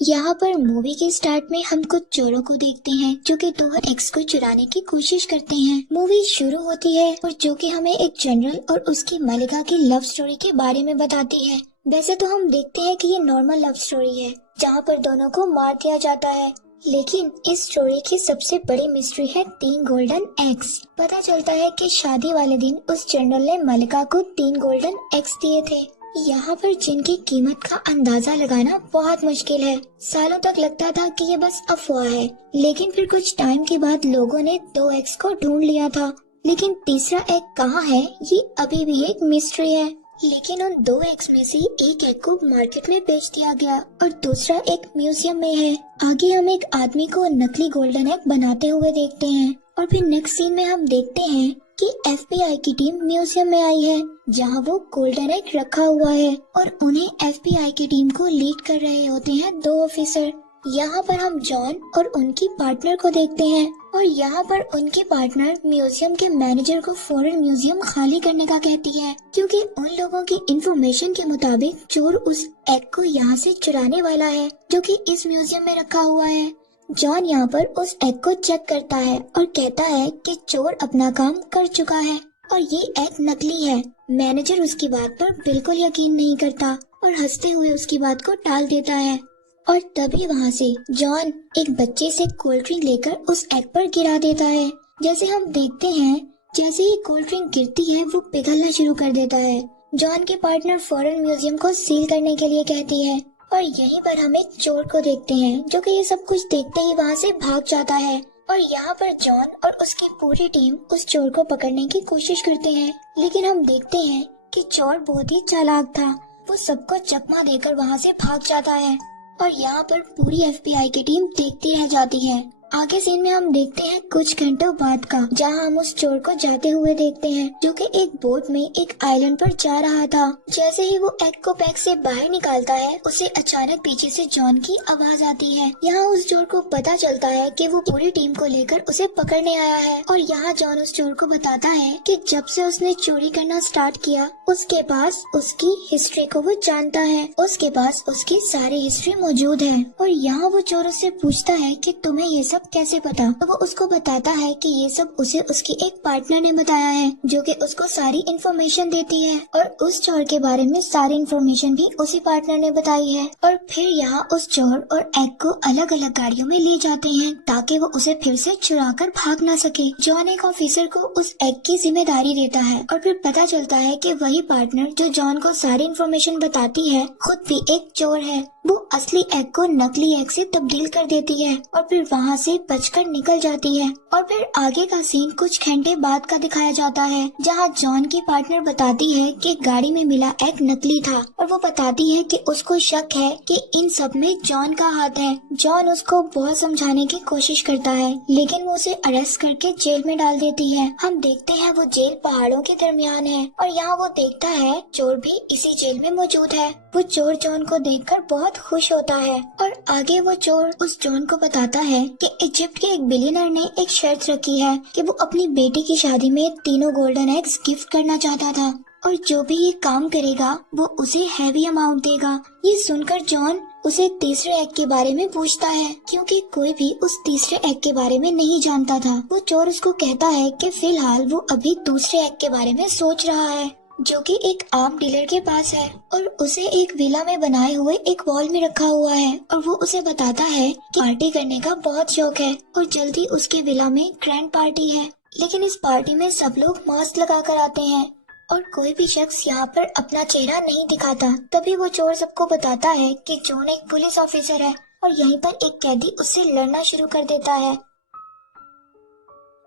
यहाँ पर मूवी के स्टार्ट में हम कुछ चोरों को देखते हैं जो कि दो एक्स को चुराने की कोशिश करते हैं। मूवी शुरू होती है और जो कि हमें एक जनरल और उसकी मलिका की लव स्टोरी के बारे में बताती है। वैसे तो हम देखते हैं कि ये नॉर्मल लव स्टोरी है जहाँ पर दोनों को मार दिया जाता है, लेकिन इस स्टोरी की सबसे बड़ी मिस्ट्री है 3 गोल्डन एग्स। पता चलता है कि शादी वाले दिन उस जनरल ने मलिका को 3 गोल्डन एग्स दिए थे, यहाँ पर जिनकी कीमत का अंदाजा लगाना बहुत मुश्किल है। सालों तक लगता था कि ये बस अफवाह है, लेकिन फिर कुछ टाइम के बाद लोगों ने 2 एग्स को ढूंढ लिया था, लेकिन तीसरा एग कहाँ है ये अभी भी एक मिस्ट्री है। लेकिन उन 2 एग्स में से एक एग को मार्केट में बेच दिया गया और दूसरा एक म्यूजियम में है। आगे हम एक आदमी को नकली गोल्डन एग बनाते हुए देखते हैं और फिर नेक्स्ट सीन में हम देखते हैं कि एफबीआई की टीम म्यूजियम में आई है जहां वो गोल्डन एग रखा हुआ है और उन्हें एफबीआई की टीम को लीड कर रहे होते हैं 2 ऑफिसर। यहाँ पर हम जॉन और उनकी पार्टनर को देखते हैं और यहाँ पर उनकी पार्टनर म्यूजियम के मैनेजर को फौरन म्यूजियम खाली करने का कहती है, क्योंकि उन लोगों की इंफॉर्मेशन के मुताबिक चोर उस एग को यहाँ से चुराने वाला है जो कि इस म्यूजियम में रखा हुआ है। जॉन यहाँ पर उस एग को चेक करता है और कहता है कि चोर अपना काम कर चुका है और ये एग नकली है। मैनेजर उसकी बात पर बिल्कुल यकीन नहीं करता और हंसते हुए उसकी बात को टाल देता है और तभी वहाँ से जॉन एक बच्चे से कोल्ड ड्रिंक लेकर उस एग पर गिरा देता है। जैसे हम देखते हैं जैसे ही कोल्ड ड्रिंक गिरती है वो पिघलना शुरू कर देता है। जॉन के पार्टनर फौरन म्यूजियम को सील करने के लिए कहती है और यहीं पर हम एक चोर को देखते हैं जो कि ये सब कुछ देखते ही वहाँ से भाग जाता है और यहाँ पर जॉन और उसकी पूरी टीम उस चोर को पकड़ने की कोशिश करते हैं, लेकिन हम देखते हैं कि चोर बहुत ही चालाक था। वो सबको चकमा देकर वहाँ से भाग जाता है और यहाँ पर पूरी एफबीआई की टीम देखती रह जाती है। आगे सीन में हम देखते हैं कुछ घंटों बाद का, जहां हम उस चोर को जाते हुए देखते हैं जो कि एक बोट में एक आइलैंड पर जा रहा था। जैसे ही वो एग को पैक से बाहर निकालता है उसे अचानक पीछे से जॉन की आवाज आती है। यहाँ उस चोर को पता चलता है कि वो पूरी टीम को लेकर उसे पकड़ने आया है और यहाँ जॉन उस चोर को बताता है कि जब से उसने चोरी करना स्टार्ट किया उसके पास उसकी हिस्ट्री को वो जानता है, उसके पास उसकी सारी हिस्ट्री मौजूद है। और यहाँ वो चोर उससे पूछता है कि तुम्हें ये सब कैसे पता, तो वो उसको बताता है कि ये सब उसे उसकी एक पार्टनर ने बताया है जो कि उसको सारी इन्फॉर्मेशन देती है और उस चोर के बारे में सारी इन्फॉर्मेशन भी उसी पार्टनर ने बताई है। और फिर यहाँ उस चोर और एग को अलग अलग गाड़ियों में ले जाते हैं ताकि वो उसे फिर से चुरा कर भाग ना सके। जॉन एक ऑफिसर को उस एग की जिम्मेदारी देता है और फिर पता चलता है कि वही पार्टनर जो जॉन को सारी इन्फॉर्मेशन बताती है खुद भी एक चोर है। वो असली एग को नकली एग से तब्दील कर देती है और फिर वहाँ से बचकर निकल जाती है। और फिर आगे का सीन कुछ घंटे बाद का दिखाया जाता है जहाँ जॉन की पार्टनर बताती है कि गाड़ी में मिला एग नकली था और वो बताती है कि उसको शक है कि इन सब में जॉन का हाथ है। जॉन उसको बहुत समझाने की कोशिश करता है लेकिन वो उसे अरेस्ट करके जेल में डाल देती है। हम देखते हैं वो जेल पहाड़ों के दरमियान है और यहाँ वो देखता है चोर भी इसी जेल में मौजूद है। वो चोर जॉन को देखकर बहुत खुश होता है और आगे वो चोर उस जॉन को बताता है कि इजिप्ट के एक बिलियनर ने एक शर्त रखी है कि वो अपनी बेटी की शादी में 3 गोल्डन एग्स गिफ्ट करना चाहता था और जो भी ये काम करेगा वो उसे हैवी अमाउंट देगा। ये सुनकर जॉन उसे तीसरे एग के बारे में पूछता है क्योंकि कोई भी उस तीसरे एग के बारे में नहीं जानता था। वो चोर उसको कहता है कि फिलहाल वो अभी दूसरे एग के बारे में सोच रहा है जो कि एक आर्म डीलर के पास है और उसे एक विला में बनाए हुए एक वॉल में रखा हुआ है। और वो उसे बताता है कि पार्टी करने का बहुत शौक है और जल्दी उसके विला में ग्रैंड पार्टी है, लेकिन इस पार्टी में सब लोग मास्क लगा कर आते हैं और कोई भी शख्स यहाँ पर अपना चेहरा नहीं दिखाता। तभी वो चोर सबको बताता है कि जॉन एक पुलिस ऑफिसर है और यहीं पर एक कैदी उससे लड़ना शुरू कर देता है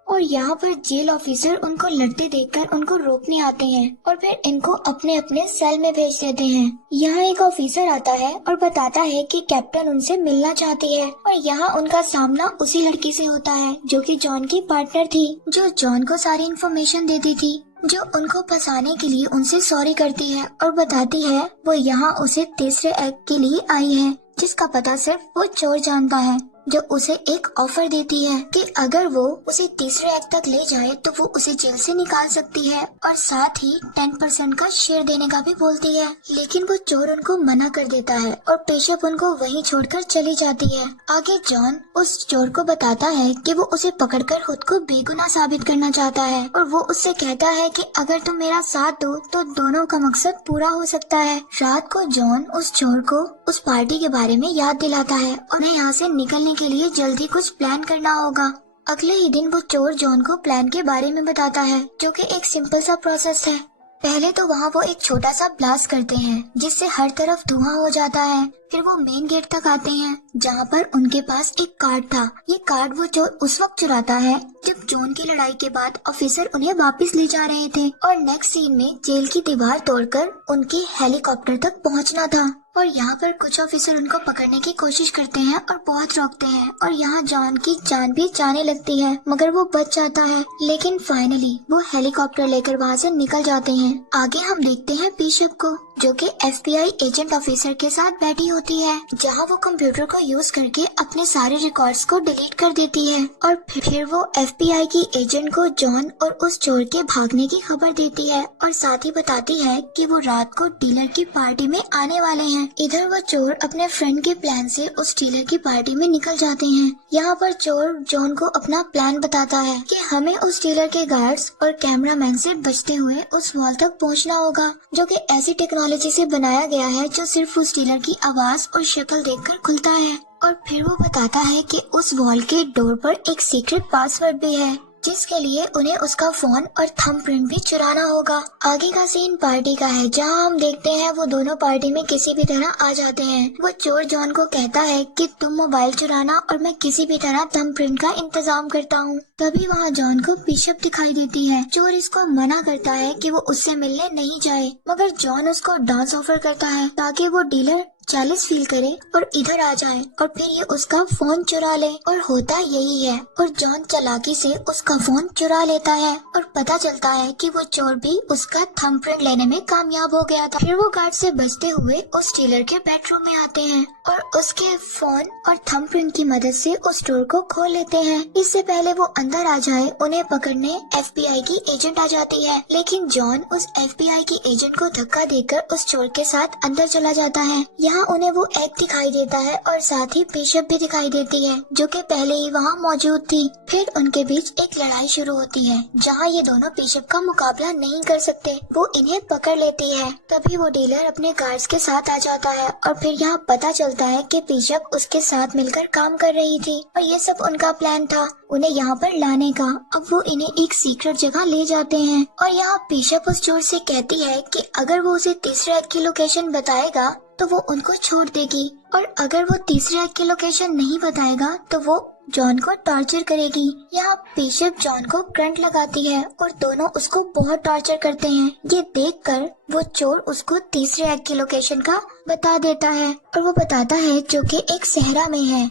और यहाँ पर जेल ऑफिसर उनको लड़ते देखकर उनको रोकने आते हैं और फिर इनको अपने अपने सेल में भेज देते हैं। यहाँ एक ऑफिसर आता है और बताता है कि कैप्टन उनसे मिलना चाहती है और यहाँ उनका सामना उसी लड़की से होता है जो कि जॉन की पार्टनर थी, जो जॉन को सारी इन्फॉर्मेशन देती थी, जो उनको फंसाने के लिए उनसे सॉरी करती है और बताती है वो यहाँ उसे तीसरे एग के लिए आई है जिसका पता सिर्फ वो चोर जानता है। जो उसे एक ऑफर देती है कि अगर वो उसे तीसरे एक्ट तक ले जाए तो वो उसे जेल से निकाल सकती है और साथ ही 10% का शेयर देने का भी बोलती है। लेकिन वो चोर उनको मना कर देता है और पेशअप उनको वहीं छोड़कर चली जाती है। आगे जॉन उस चोर को बताता है कि वो उसे पकड़कर खुद को बेगुनाह साबित करना चाहता है और वो उससे कहता है कि अगर तुम मेरा साथ दो तो दोनों का मकसद पूरा हो सकता है। रात को जॉन उस चोर को उस पार्टी के बारे में याद दिलाता है और उन्हें यहाँ से निकलने के लिए जल्दी कुछ प्लान करना होगा। अगले ही दिन वो चोर जॉन को प्लान के बारे में बताता है, जो कि एक सिंपल सा प्रोसेस है। पहले तो वहाँ वो एक छोटा सा ब्लास्ट करते हैं जिससे हर तरफ धुआं हो जाता है। फिर वो मेन गेट तक आते हैं जहाँ पर उनके पास एक कार्ड था। ये कार्ड वो चोर उस वक्त चुराता है जब जॉन की लड़ाई के बाद ऑफिसर उन्हें वापस ले जा रहे थे और नेक्स्ट सीन में जेल की दीवार तोड़कर उनके हेलीकॉप्टर तक पहुँचना था। और यहाँ पर कुछ ऑफिसर उनको पकड़ने की कोशिश करते हैं और बहुत रोकते हैं और यहाँ जॉन की जान भी जाने लगती है, मगर वो बच जाता है। लेकिन फाइनली वो हेलीकॉप्टर लेकर वहाँ से निकल जाते हैं। आगे हम देखते हैं बिशप को, जो कि FBI एजेंट ऑफिसर के साथ बैठी होती है, जहाँ वो कंप्यूटर को यूज करके अपने सारे रिकॉर्ड्स को डिलीट कर देती है और फिर वो FBI की एजेंट को जॉन और उस चोर के भागने की खबर देती है और साथ ही बताती है कि वो रात को डीलर की पार्टी में आने वाले हैं। इधर वो चोर अपने फ्रेंड के प्लान से उस डीलर की पार्टी में निकल जाते हैं। यहाँ पर चोर जॉन को अपना प्लान बताता है कि हमें उस डीलर के गार्ड्स और कैमरामैन से बचते हुए उस वॉल तक पहुँचना होगा, जो कि ऐसी टेक्नोलॉजी से बनाया गया है जो सिर्फ उस डीलर की आवाज और शक्ल देखकर खुलता है। और फिर वो बताता है कि उस वॉल के डोर पर एक सीक्रेट पासवर्ड भी है, जिसके लिए उन्हें उसका फोन और थंबप्रिंट भी चुराना होगा। आगे का सीन पार्टी का है, जहां हम देखते हैं वो दोनों पार्टी में किसी भी तरह आ जाते हैं। वो चोर जॉन को कहता है कि तुम मोबाइल चुराना और मैं किसी भी तरह थंबप्रिंट का इंतजाम करता हूँ। तभी वहाँ जॉन को बिशप दिखाई देती है। चोर इसको मना करता है कि वो उससे मिलने नहीं जाए, मगर जॉन उसको डांस ऑफर करता है ताकि वो डीलर जेलस फील करे और इधर आ जाए और फिर ये उसका फोन चुरा ले। और होता यही है और जॉन चालाकी से उसका फोन चुरा लेता है और पता चलता है कि वो चोर भी उसका थंबप्रिंट लेने में कामयाब हो गया था। फिर वो गार्ड से बचते हुए उस डीलर के बेडरूम में आते हैं और उसके फोन और थंबप्रिंट की मदद से उस डोर को खोल लेते हैं। इससे पहले वो अंदर आ जाए उन्हें पकड़ने FBI की एजेंट आ जाती है, लेकिन जॉन उस FBI की एजेंट को धक्का देकर उस चोर के साथ अंदर चला जाता है। यहाँ उन्हें वो एग दिखाई देता है और साथ ही बिशप भी दिखाई देती है, जो कि पहले ही वहाँ मौजूद थी। फिर उनके बीच एक लड़ाई शुरू होती है, जहाँ ये दोनों बिशप का मुकाबला नहीं कर सकते। वो इन्हें पकड़ लेती है। तभी वो डीलर अपने गार्ड्स के साथ आ जाता है और फिर यहाँ पता चलता है कि बिशप उसके साथ मिलकर काम कर रही थी और ये सब उनका प्लान था उन्हें यहाँ पर लाने का। अब वो इन्हें एक सीक्रेट जगह ले जाते हैं और यहाँ बिशप उस चोर से कहती है कि अगर वो उसे तीसरे एक्ट की लोकेशन बताएगा तो वो उनको छोड़ देगी और अगर वो तीसरे एक्ट की लोकेशन नहीं बताएगा तो वो जॉन को टॉर्चर करेगी। यहाँ बिशप जॉन को करंट लगाती है और दोनों उसको बहुत टॉर्चर करते हैं। ये देखकर वो चोर उसको तीसरे एक्ट की लोकेशन का बता देता है और वो बताता है जो कि एक सहरा में है।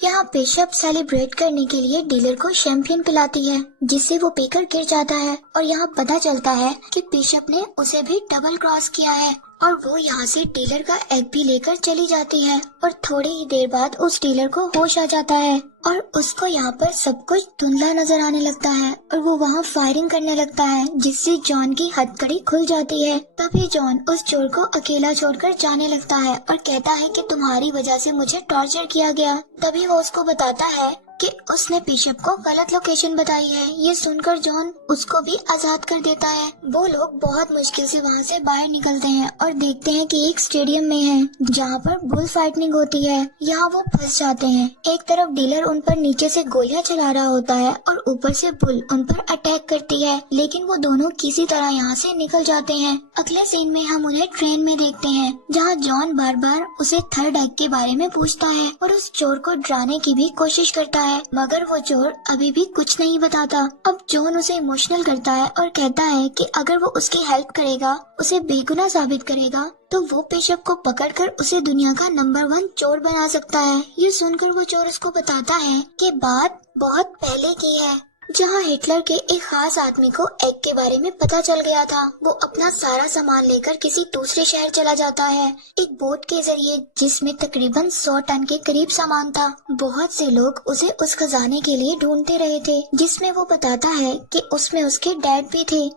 यहाँ बिशप सेलिब्रेट करने के लिए डीलर को शैंपियन पिलाती है, जिससे वो पीकर गिर जाता है और यहाँ पता चलता है कि बिशप ने उसे भी डबल क्रॉस किया है और वो यहाँ से डीलर का एग भी लेकर चली जाती है और थोड़ी ही देर बाद उस डीलर को होश आ जाता है और उसको यहाँ पर सब कुछ धुंधला नजर आने लगता है और वो वहाँ फायरिंग करने लगता है, जिससे जॉन की हथकड़ी खुल जाती है। तभी जॉन उस चोर को अकेला छोड़कर जाने लगता है और कहता है कि तुम्हारी वजह से मुझे टॉर्चर किया गया। तभी वो उसको बताता है कि उसने बिशप को गलत लोकेशन बताई है। ये सुनकर जॉन उसको भी आजाद कर देता है। वो लोग बहुत मुश्किल से वहाँ से बाहर निकलते हैं और देखते हैं कि एक स्टेडियम में है जहाँ पर बुल फाइटिंग होती है। यहाँ वो फंस जाते हैं। एक तरफ डीलर उन पर नीचे से गोलियां चला रहा होता है और ऊपर से बुल उन पर अटैक करती है, लेकिन वो दोनों किसी तरह यहाँ से निकल जाते हैं। अगले सीन में हम उन्हें ट्रेन में देखते हैं, जहाँ जॉन बार बार उसे थर्ड एक्ट के बारे में पूछता है और उस चोर को डराने की भी कोशिश करता है, मगर वो चोर अभी भी कुछ नहीं बताता। अब जॉन उसे इमोशनल करता है और कहता है कि अगर वो उसकी हेल्प करेगा, उसे बेगुनाह साबित करेगा, तो वो बिशप को पकड़कर उसे दुनिया का नंबर 1 चोर बना सकता है। ये सुनकर वो चोर उसको बताता है कि बात बहुत पहले की है जहाँ हिटलर के एक खास आदमी को एग के बारे में पता चल गया था। वो अपना सारा सामान लेकर किसी दूसरे शहर चला जाता है, एक बोट के जरिए जिसमें तकरीबन 100 टन के करीब सामान था। बहुत से लोग उसे उस खजाने के लिए ढूंढते रहे थे, जिसमें वो बताता है कि उसमें उसके डैड भी थे।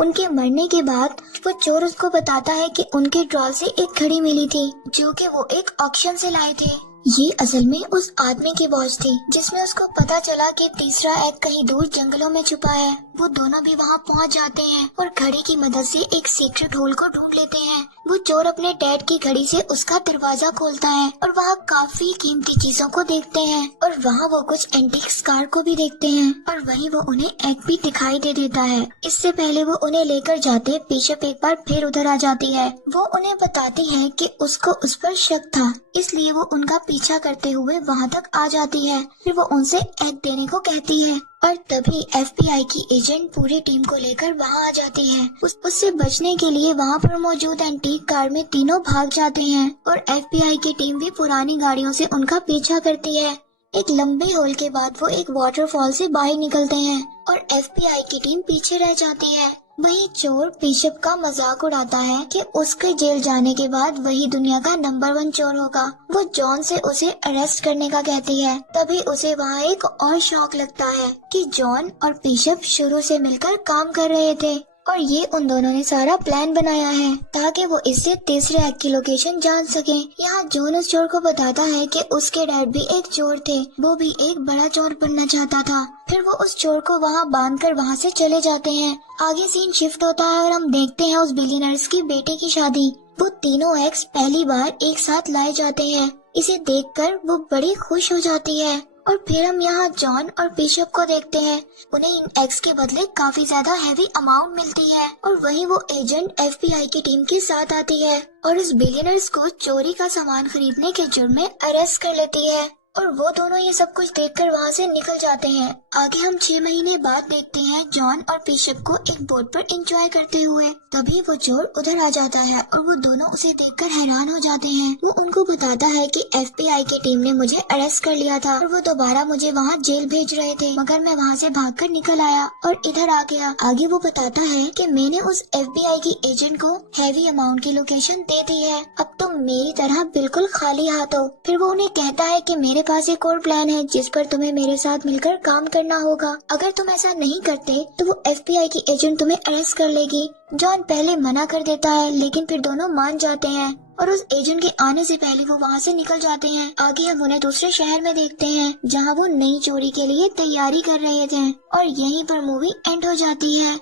उनके मरने के बाद वो चोर उसको बताता है कि उनके ड्रॉर से एक घड़ी मिली थी, जो कि वो एक ऑक्शन से लाए थे। ये असल में उस आदमी की वॉच थी, जिसमें उसको पता चला कि तीसरा एग कहीं दूर जंगलों में छुपा है। वो दोनों भी वहाँ पहुँच जाते हैं और घड़ी की मदद से एक सीक्रेट होल को ढूंढ लेते हैं। वो चोर अपने डैड की घड़ी से उसका दरवाजा खोलता है और वहाँ काफी कीमती चीजों को देखते हैं, और वहाँ वो कुछ एंटीक कार को भी देखते हैं, और वहीं वो उन्हें एग भी दिखाई दे देता है। इससे पहले वो उन्हें लेकर जाते बिशप एक बार फिर उधर आ जाती है। वो उन्हें बताती है कि उसको उस पर शक था, इसलिए वो उनका पीछा करते हुए वहाँ तक आ जाती है। फिर वो उनसे एग देने को कहती है, और तभी FBI की एजेंट पूरी टीम को लेकर वहाँ आ जाती है। उससे बचने के लिए वहाँ पर मौजूद एंटीक कार में तीनों भाग जाते हैं, और FBI की टीम भी पुरानी गाड़ियों से उनका पीछा करती है। एक लंबे होल के बाद वो एक वाटरफॉल से बाहर निकलते हैं और FBI की टीम पीछे रह जाती है। वहीं चोर बिशप का मजाक उड़ाता है कि उसके जेल जाने के बाद वही दुनिया का नंबर 1 चोर होगा। वो जॉन से उसे अरेस्ट करने का कहती है। तभी उसे वहाँ एक और शौक लगता है कि जॉन और बिशप शुरू से मिलकर काम कर रहे थे, और ये उन दोनों ने सारा प्लान बनाया है ताकि वो इससे तीसरे एग की लोकेशन जान सके। यहाँ जॉन उस चोर को बताता है कि उसके डैड भी एक चोर थे, वो भी एक बड़ा चोर बनना चाहता था। फिर वो उस चोर को वहाँ बांधकर वहाँ से चले जाते हैं। आगे सीन शिफ्ट होता है और हम देखते हैं उस बिलियनर्स की बेटे की शादी। वो तीनों एग्स पहली बार एक साथ लाए जाते हैं। इसे देखकर वो बड़ी खुश हो जाती है। और फिर हम यहाँ जॉन और बिशप को देखते हैं। उन्हें इन एग्स के बदले काफी ज्यादा हैवी अमाउंट मिलती है, और वहीं वो एजेंट FBI की टीम के साथ आती है और इस बिलियनर्स को चोरी का सामान खरीदने के जुर्म में अरेस्ट कर लेती है। और वो दोनों ये सब कुछ देखकर वहाँ से निकल जाते हैं। आगे हम 6 महीने बाद देखते हैं जॉन और बिशप को एक बोट पर एंजॉय करते हुए। तभी वो चोर उधर आ जाता है और वो दोनों उसे देखकर हैरान हो जाते हैं। वो उनको बताता है कि FBI की टीम ने मुझे अरेस्ट कर लिया था और वो दोबारा मुझे वहाँ जेल भेज रहे थे, मगर मैं वहाँ से भागकर निकल आया और इधर आ गया। आगे वो बताता है कि मैंने उस FBI की एजेंट को हैवी अमाउंट की लोकेशन दे दी है, अब तुम मेरी तरह बिल्कुल खाली हाथ हो। फिर वो उन्हें कहता है कि मेरे पास एक और प्लान है जिस पर तुम्हें मेरे साथ मिलकर काम करना होगा। अगर तुम ऐसा नहीं करते तो वो FBI की एजेंट तुम्हें अरेस्ट कर लेगी। जॉन पहले मना कर देता है, लेकिन फिर दोनों मान जाते हैं और उस एजेंट के आने से पहले वो वहाँ से निकल जाते हैं। आगे हम उन्हें दूसरे शहर में देखते हैं जहाँ वो नई चोरी के लिए तैयारी कर रहे थे, और यहीं पर मूवी एंड हो जाती है।